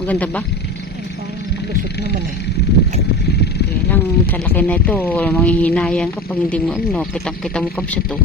Maganda ba? Ay, parang lusot naman eh. Kaya lang, talaki na ito. Manghihinayan ka pag hindi mo, ano, pitang-pitang mo kabsa to.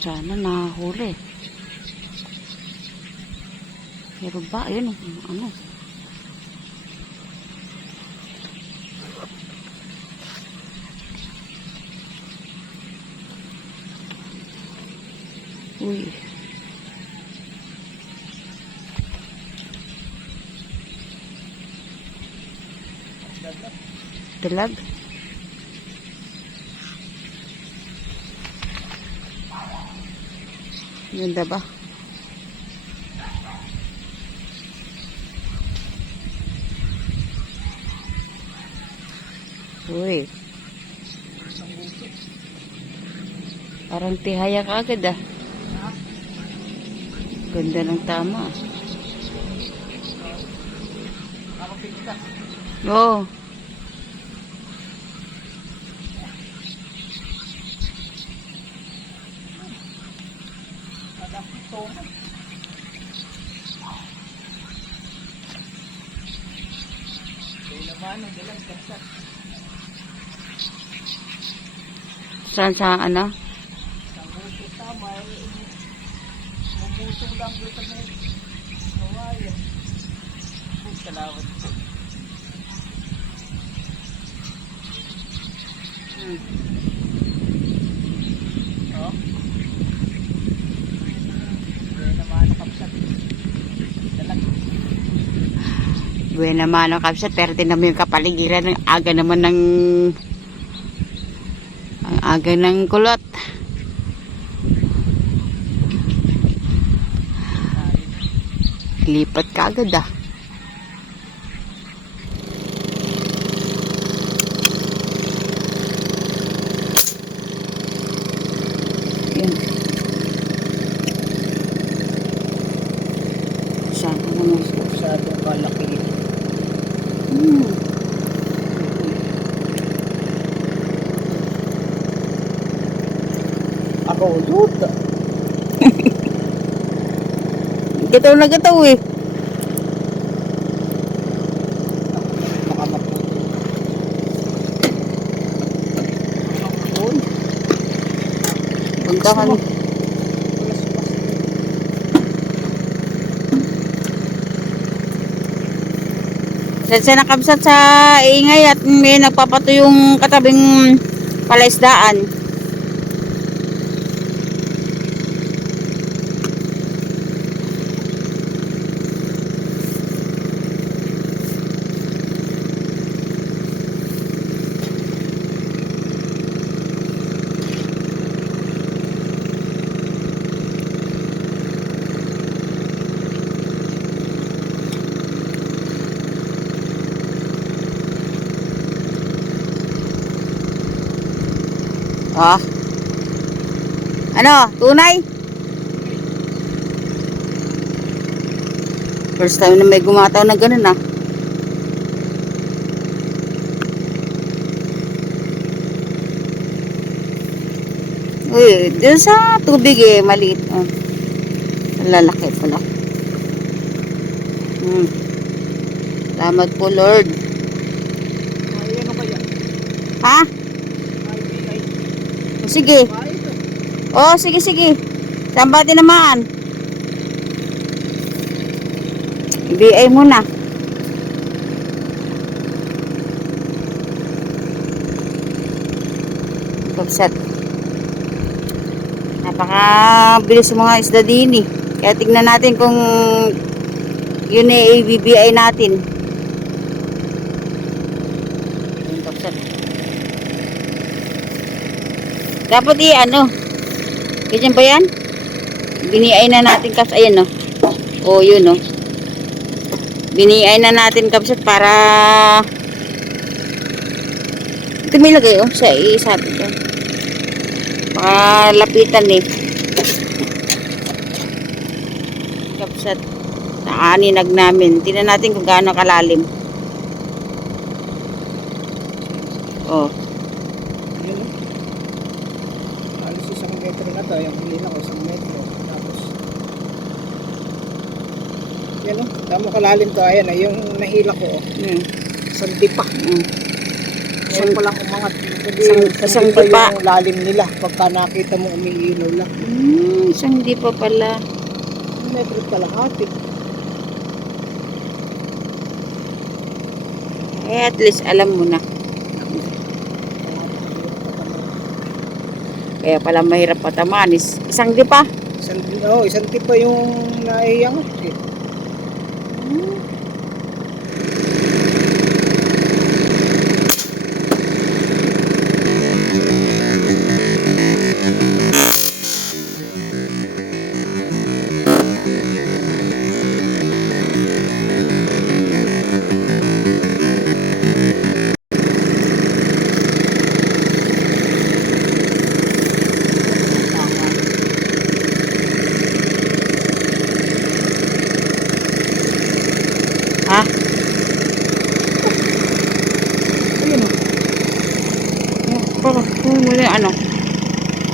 Sana nahuli. Pero ba, ayun, ano. Uy. Dalag. Ganda ba? Uy. Parang tihaya ka agad ah. Ganda ng tama. Oo. Saan sa ano? Buena mano kapsat, pero tinamo yung kapaligiran ng aga naman ng ang aga ng kulot. Lipat ka agad ah. Yan. Sana naman Masyadong kalaki. Ako, duda. Gataw na gataw eh. Puntahan. Sa nakabsat sa ingay at may nagpapato yung katabing palaisdaan. Ah. Ano? Tunay? First time na may gumataw na ganun ah. Uy, dun sa tubig eh, maliit. Oh. Lalaki pala. Salamat po Lord. Ay, ano kaya? Ha? Sige. Oh, sige, sige. Sambati naman. IBA muna. Kapsat. Napakabilis ng mga isda din eh. Kaya tignan natin kung yun ay IBBI natin. Kapsat. Dapat ano, Ganyan ba yan? Biniay na natin kaps. Ayan, no? O, yun, no? Biniay na natin kapsat para ito may lagay sa isabi ko baka lapitan kapsat na aninag namin. Tingnan natin kung gaano kalalim. Yun. Alos 1 metro na to. Yung huli na ko 1 metro. Tapos yan o. Tama kalalim to. Ayan na. Yung nahila ko. Sandi pa. Ngayon palang umangat. Isang Sandi dipa. pa yung lalim nila. Pagka nakita mo umiilaw lang. Isang di pa pala. 1 metro kalahati. At least alam mo na. Kaya pala mahirap patamaan. Isang di pa. Isang tipa yung naiyangat eh. Ha? Ayun o. Para muli ano.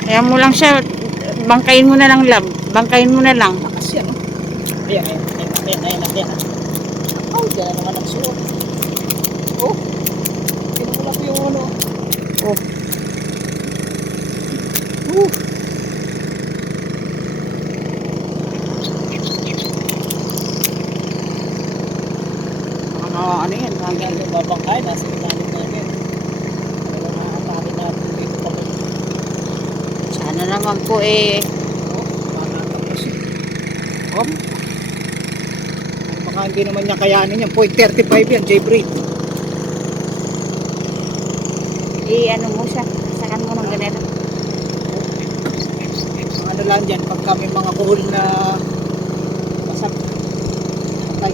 Kaya mo lang siya. Bangkain mo na lang lab. Bangkain mo na lang. Lakas yan o. Ayan. Oh, dyan na naman ang suot. Oh. Kinulap yung ano. Oh. Ano yan? Hanggang babangkay, nasa ilalim namin. Pero nakakapagin natin dito pa. Sana naman po Makakapos eh. Baka hindi naman niya kayanin yan. 0.35 yan, J-Braid. ano mo siya. Sakan mo ng ganito. Ang ano lang dyan, pagka may mga kuhol na basag. Patay.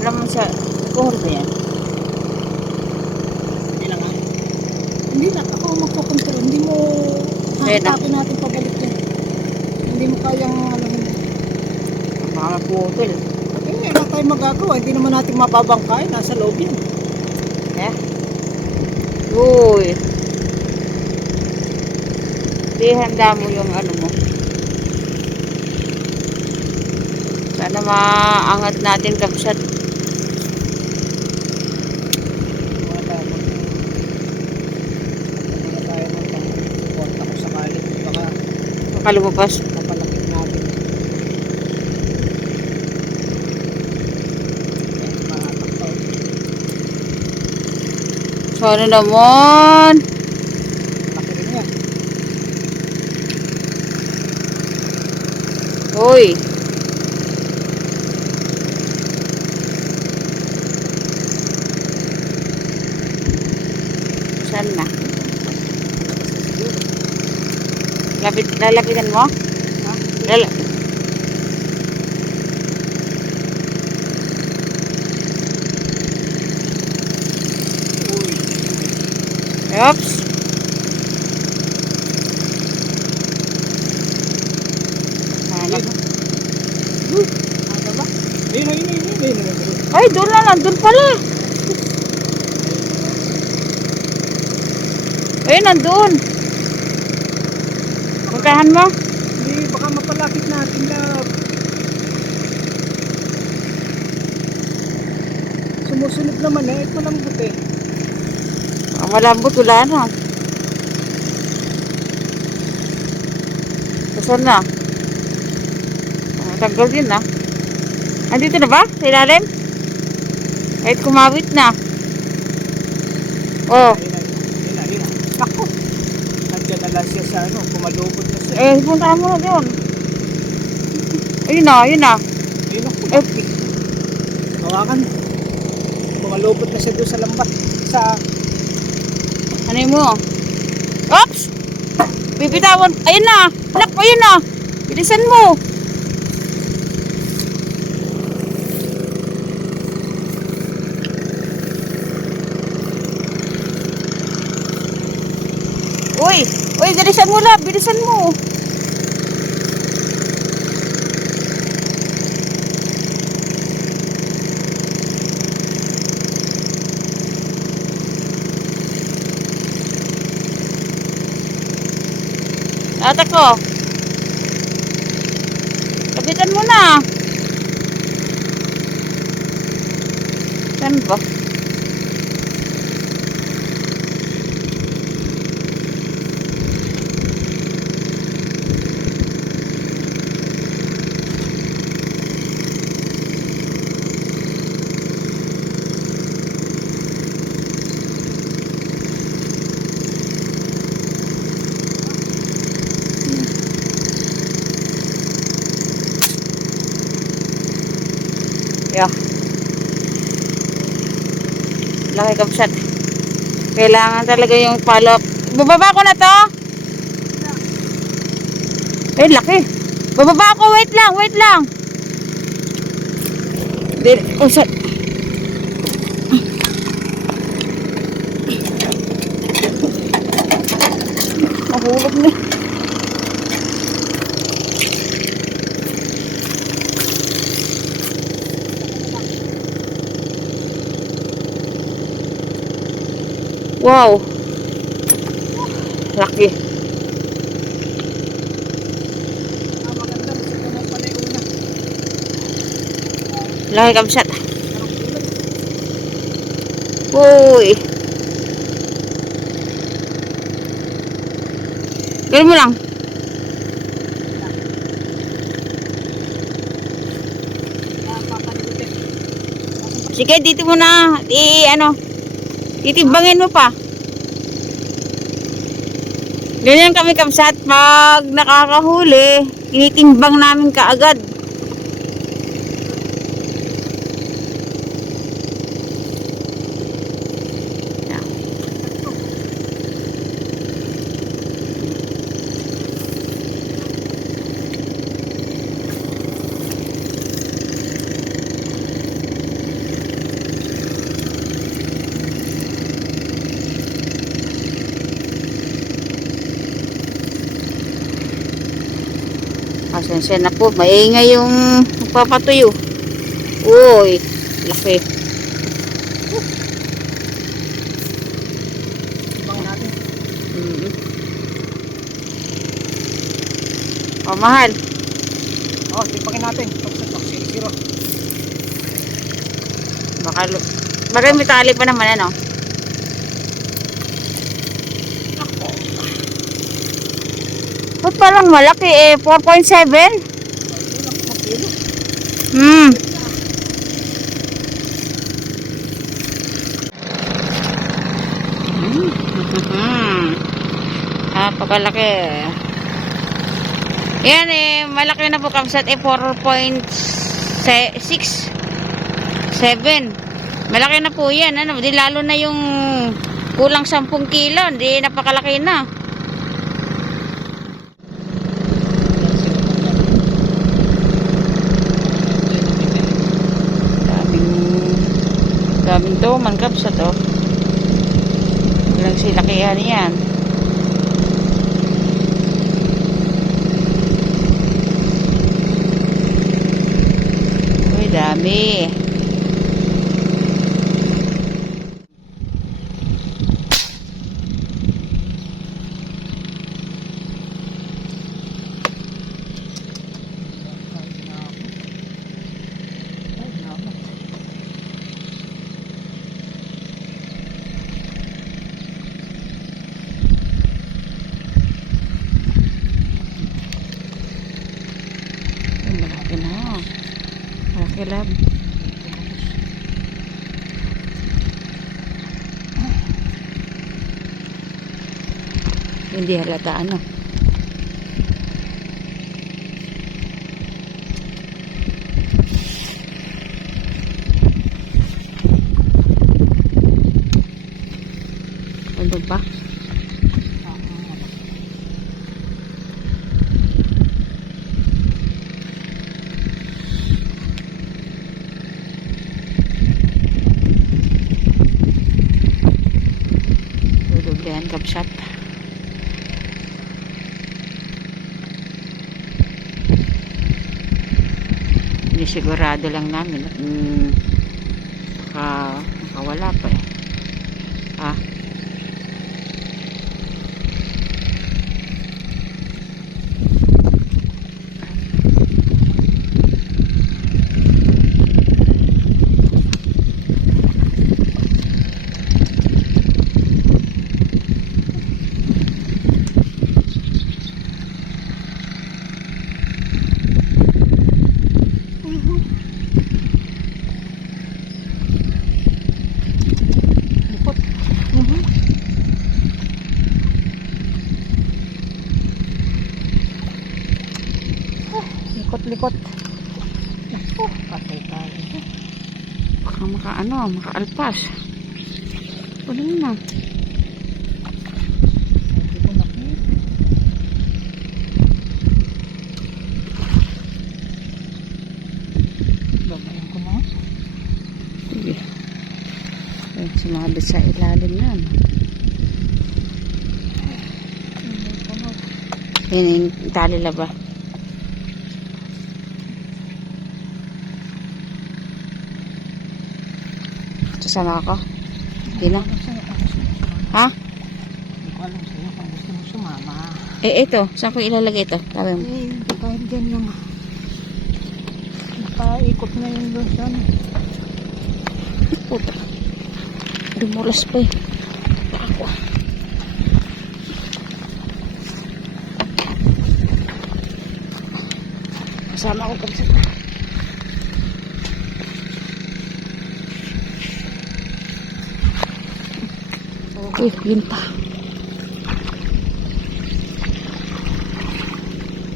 Alam mo siya. Kuhol ba yan? Hindi lang ha. Hindi na, ako magpakontrol. Hindi mo hahatakin natin pabalik yan. Hindi mo kayang ano hindi. Baka putol. Wala tayong magagawa. Hindi naman natin mapabangkay. Nasa loob yun. Uy. Di handa mo yung ano mo. Sana maangat natin kapsat. Wala tayo mag-support ako sakali. Baka Lumabas. kapalapit natin. Makataktaw. Sana naman. Laki rin yan. Uy. Saan na? Lalapitan mo? Ha? Oops. Sana ba? Ano ba? Ayun. Ay, doon na lang. Doon pala. Ayun, nandun. Puntahan mo. Hindi, baka mapalapit natin na sumusunod naman eh. Malambot eh. Ang malambot, wala na. Saan na? Tanggal din na. Andito na ba? Sa ilalim? Kahit kumawit na. Oh. Ayun na. Ako. Nandiyan na lang siya sa ano. Kumalubot na siya. Puntahan mo na doon. Ayun na. Ayun ako. Hawakan. Kumalubot na siya doon sa lambat. Sa Ano mo? Oops! Bibitawan. Ayun na. Naku, yun na. Bilisan mo. Uy, uy, bilisan mo lang. Bilisan mo. Ate ko. Kapitan mo na. Saan ba? Yeah. Laki kabsat. Kailangan talaga yung follow up. Bababa ko na to. Eh, laki. Bababa ko. Wait lang, wait lang. Oh, shit. Nahulog na. Wow. Laki. Maganda. Gusto ko mo pala yung una. Laki kabsat. Uy. Ganun mo lang. Papaligutin. Sige, dito mo na. Titimbangin mo pa. Ganyan kami kabsat. Pag nakakahuli, tinitimbang namin kaagad. Pasensya na po, maingay yung nagpapatuyo. Uy, laki. Timbangin natin. Oh, mahal. Oo, timbangin natin. Pagsatok, 0. Baka may tali pa naman, ano? Ba't parang malaki eh? 4.7? Hmm. Napakalaki. Yan eh, malaki na po kamsat eh, 4.7. Malaki na po yan, ano? Di lalo na yung kulang 10 kilo, di napakalaki na. Daming to, mangkapsat to. Ilang silakihan yan. Uy, dami. Malaki na. Malaki lab. Hindi halata ano. Ano ba? kabsat. Hindi sigurado lang namin at makawala pa eh. Ha? Likot. Likot. Patay tayo. Baka makaalpas. Wala na. Hindi ko nakita. Babayin ko na. Sige. Ay, sumabit sa ilalim yan. Hindi ko na. Yan yung tali laba. Sasama ako? Hindi na. Ha? Hindi ko alam sa'yo kung gusto mo sumama. Ito. Saan ko ilalagay ito? Sabi mo. Kahit dyan lang. Nakaikot na yung doon. Puta. Dumulas pa eh. Ako. Kasama ko kapsat. Okay, yun pa.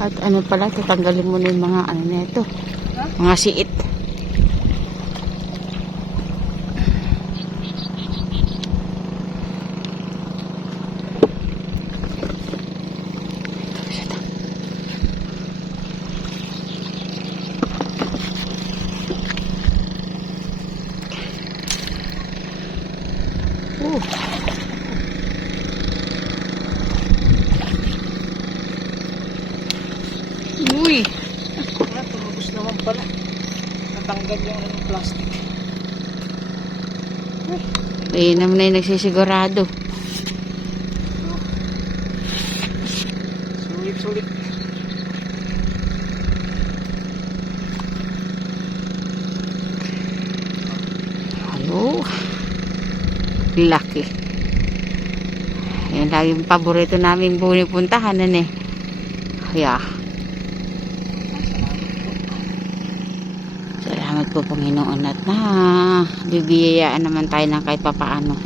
At ano pala, tatanggalin mo na yung mga ano na ito. Mga siit. Uy! Tumubos naman pala. Natanggal yung plastic. Ayun naman na yung nagsisigurado. Sulit. Hello. Laki. Yan lagi yung paborito namin punipuntahan eh. Yeah. Salamat po Panginoon at bibiyayaan naman tayo ng kahit papaano.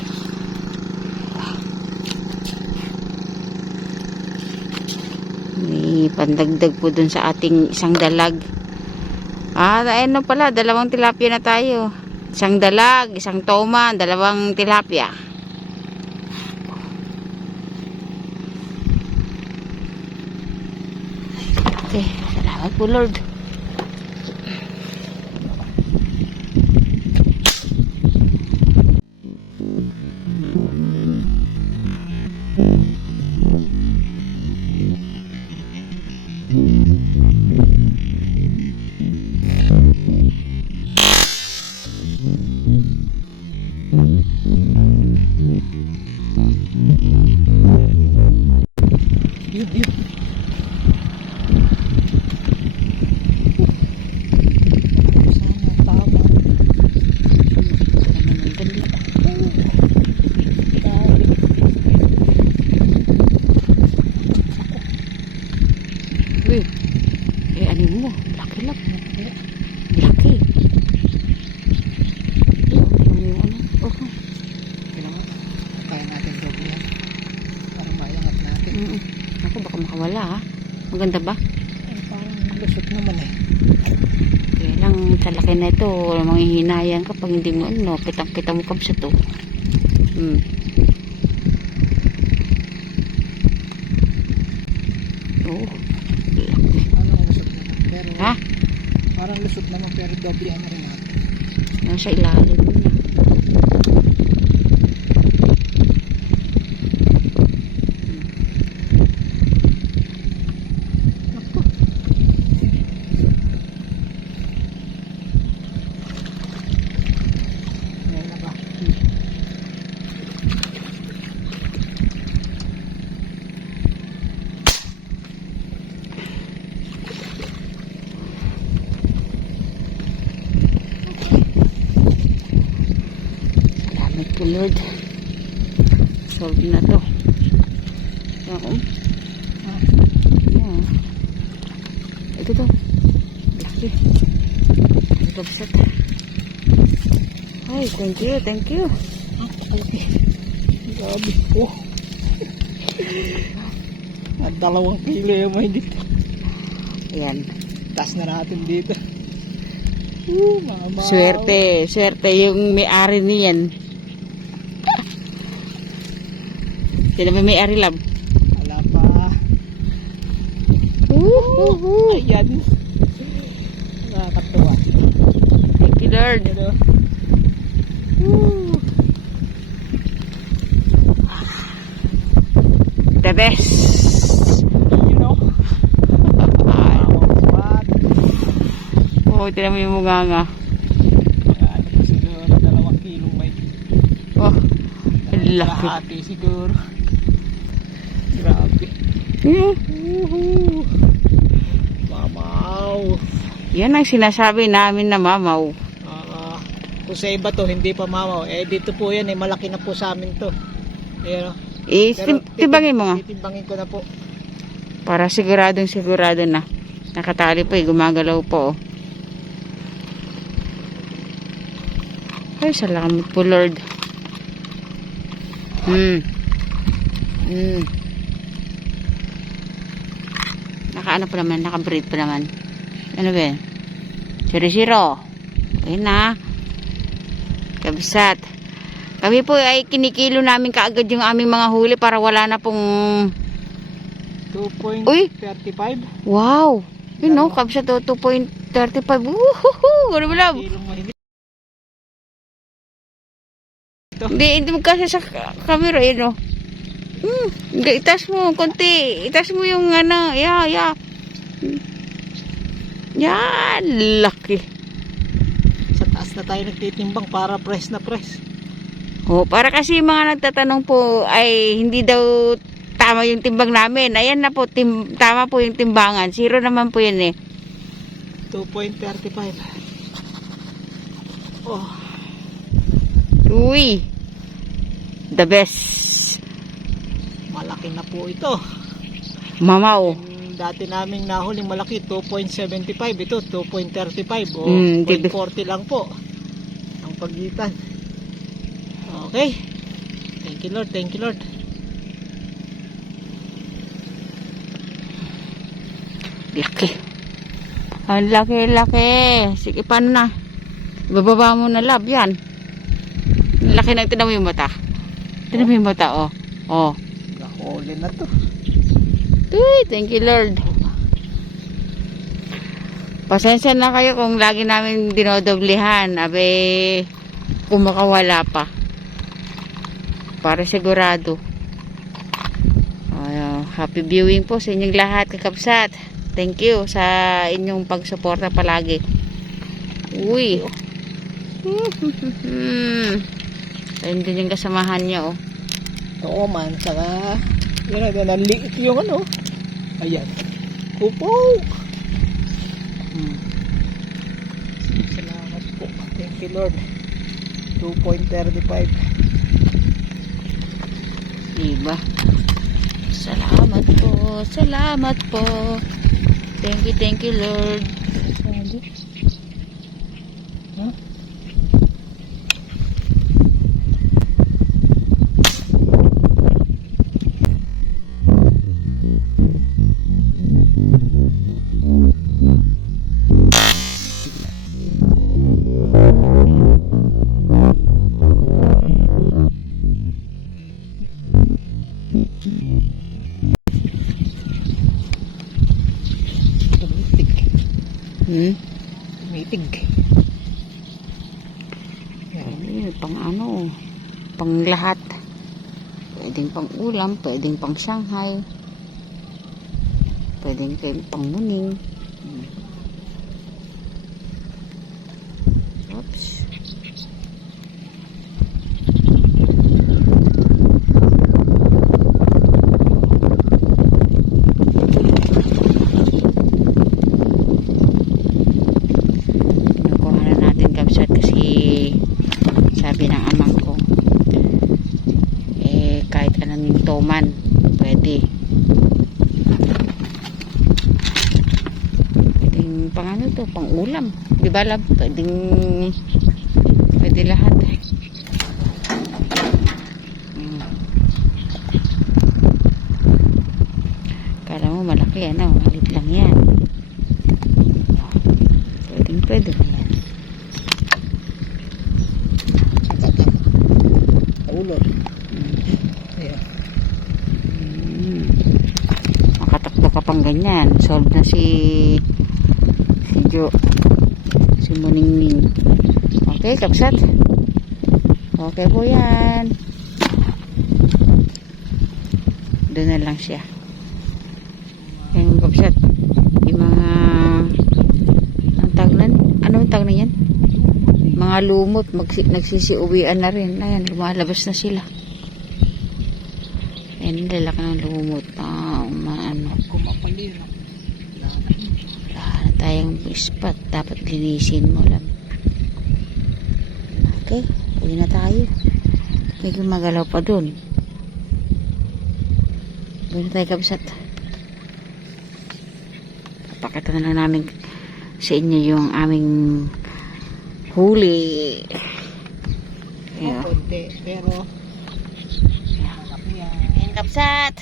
May pandagdag po dun sa ating isang dalag. Ayun pala, 2 tilapia na tayo. Isang dalag, isang toma, 2 tilapia. Okay, salamat po Lord. Yun. Sana tama. Uy, ano mo? Laki. Laki. Okay. Kailangan kaya natin doble yan. Para maiangat natin. Ako baka makawala ha. Maganda ba? Ay, parang lusot naman eh. Kaya lang sa laki na ito, manghihinayan kapag hindi mo kitang-kita mo kabsa to. Oh, laki. Parang lusot naman. Pero, Ha? parang lusot naman pero doble ano rin natin. Nasa ilalim na. Salamat po Lord. Solve na to. Ako. Yeah. Ito to. Laki. Kabsat. Ay, thank you, thank you. Laki. Grabe po. At 2 kilo yung may dito. Ayan. Tas na natin dito. Mama. Swerte, swerte yung may-ari niyan. Sino ba may-ari lab? Wala pa. Ayan. Nakakatuwa. Thank you Lord. Ano? The best. You know. Spot. Oh, tinan mo yung munganga. Ano pa siguro 2 kilong may. Oh, ang laki. Kalahati siguro. Grabe. Mamaw. Yan ang sinasabi namin na mamaw. Kung sa iba to hindi pa mamaw, eh dito po yan eh, malaki na po sa amin to. Ayan o. Pero Tibangin mo nga. titimbangin ko na po. Para siguradong sigurado na. Nakatali pa eh, gumagalaw po. Ay, salamat po Lord. Naka-ano pa naman, naka-breed pa naman. Ano ba yan? 0-0. Ayun na. Kabsat. Kami po ay kinikilo namin kaagad yung aming mga huli para wala na pong... 2.35. Wow! Yun no, kabsat o 2.35. Woohoo! Ano ba lang? Kilong mahigit. Hindi mo kasi sa camera yun o. Itas mo, konti. Itas mo yung ano, yeah. Yan, laki. Sa taas na tayo nagtitimbang para press na press. Oh, para kasi yung mga nagtatanong po ay hindi daw tama yung timbang namin. Ayan na po, tama po yung timbangan. 0 naman po yan eh. 2.35. Oh. Uy. The best. Malaki na po ito. Mamaw. Yung dati naming nahuling malaki 2.75, ito 2.35 o 0.40 lang po ang pagitan. Okay. Thank you Lord, thank you Lord. Laki. Ang laki. Sige, paano na? Bababa mo na lab yan. Laki na, tinan mo yung mata. Tinan mo yung mata, oh. Oh. Nahuli na to. Uy, thank you Lord. Pasensya na kayo kung lagi namin dinodoblehan. Abe, kung makawala pa. Para sigurado. Happy viewing po sa inyong lahat, kakabsat. Thank you sa inyong pagsuporta palagi. Uy. Ayun din yung kasamahan niya, oh. Oo man, saka yun na, naliit yung ano. Ayan. Kupo. Salamat po. Thank you Lord. 2.35. Diba? Salamat po. Salamat po. Thank you Lord. Huh? Tumitig. Ay, pang ano, pang lahat. Pwedeng pang ulam, pwedeng pang Shanghai. Pwedeng pang muning. Oops. Nakuha na natin kabsat kasi sabi ng amang ko man. Pwede. Pwedeng pang ano to, pang ulam. Di ba lab? Pwede lahat eh. Kala mo malaki ano, malit lang yan. Pwede. Ulo. Ayan. Makatakbo ka pang ganyan. Solve na si Jo. Si Muningning. Okay, kapsat. Okay po yan. Doon na lang siya. Yung kapsat. Yung mga anong tag na yan? Mga lumot, nagsisiuwian na rin. Ayan, lumalabas na sila. Ayan, lalaki ng lumot. Maano. Kumapali yun. Wala na tayong spot. Dapat linisin mo lang. Okay, uwi na tayo. May gumagalaw pa dun. Uwi na tayo, kabsat. Papakita na lang namin sa inyo yung aming huli. Yeah. Konti, pero malaki yan. Ayan, kapsat.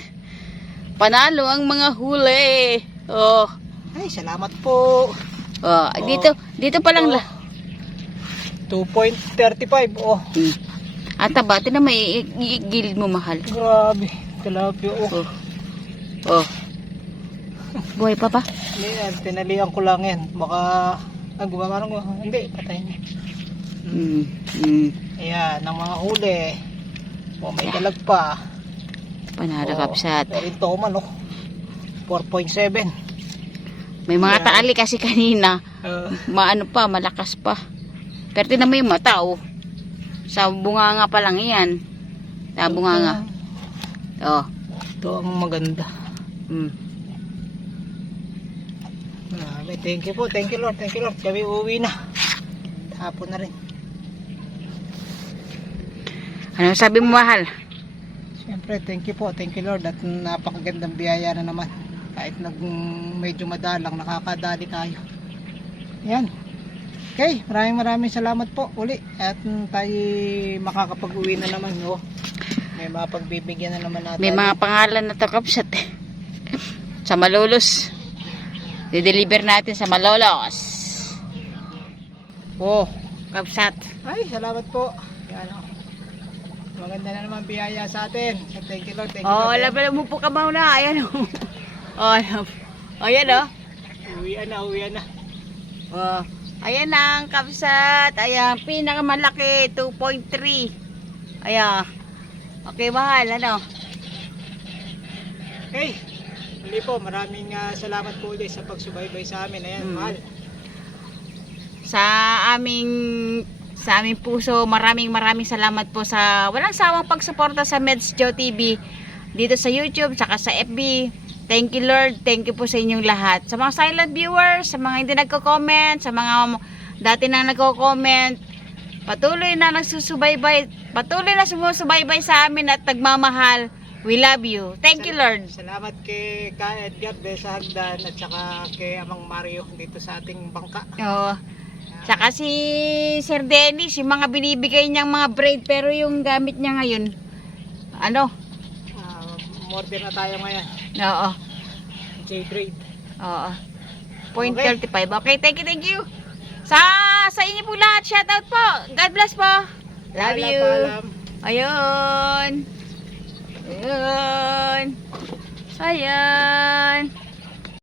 Panalo ang mga huli. Oh. Ay, salamat po. Oh, dito pa lang la. 2.35. Oh. At ba, tinan may igilid mo, mahal. Grabe. Tilapia. Oh. Oh. Buhay pa ba? Ayan, tinalian ko lang yan. Baka gumamarang mo. Hindi, patay na. Ayan, ang mga huli. Oh, may dalag pa. Panalo, kapsat. Pero ito man, 4.7. May mga taali kasi kanina. Maano pa, malakas pa. Pero tinan mo yung mata, oh. Sa bunganga pa lang yan. Sa bunganga. Oh. Ito ang maganda. Thank you po, thank you Lord, thank you Lord. Kami uuwi na. Hapon na rin. Ano sabi mo, mahal? Siyempre, thank you po, thank you Lord. At napakagandang biyaya na naman. Kahit medyo madalang, nakakadali tayo. Yan. Okay, maraming salamat po uli. At tayo makakapag-uwi na naman. Oh. May mapagbibigyan na naman natin. May mga pangalan na to, kapsat. Sa Malolos. I-deliver natin sa Malolos. Oh, kapsat. Ay, salamat po. Yan, maganda na naman biyaya sa atin. Thank you Lord, thank you Lord. Oh, alam mo po ka ba na? Ayan oh. Oh, ayan oh. Uwian na. Oh, ayan ang kapsat. Ayan, pinakamalaki, 2.3. Ayan. Okay, mahal, ano? Okay. Muli po, maraming salamat po ulit sa pagsubaybay sa amin. Ayan, mahal. Sa aming puso, maraming salamat po sa walang sawang pagsuporta sa Meds Joe TV dito sa YouTube, saka sa FB. Thank you Lord, thank you po sa inyong lahat. Sa mga silent viewers, sa mga hindi nagko-comment, sa mga dati nang nagko-comment, patuloy na sumusubaybay sa amin at nagmamahal. We love you. Thank you Lord. Salamat kay Ka Edgar de sa Hagdan at saka kay Amang Mario dito sa ating bangka. Oo. Saka si Sir Dennis, yung mga binibigay niyang mga braid, pero yung gamit niya ngayon, ano? Order na tayo ngayon. Oo. J-braid. Oo. 0.35. Okay, thank you. Sa inyo po lahat, shoutout po. God bless po. Love you. Ayun. Ayun. Ayan.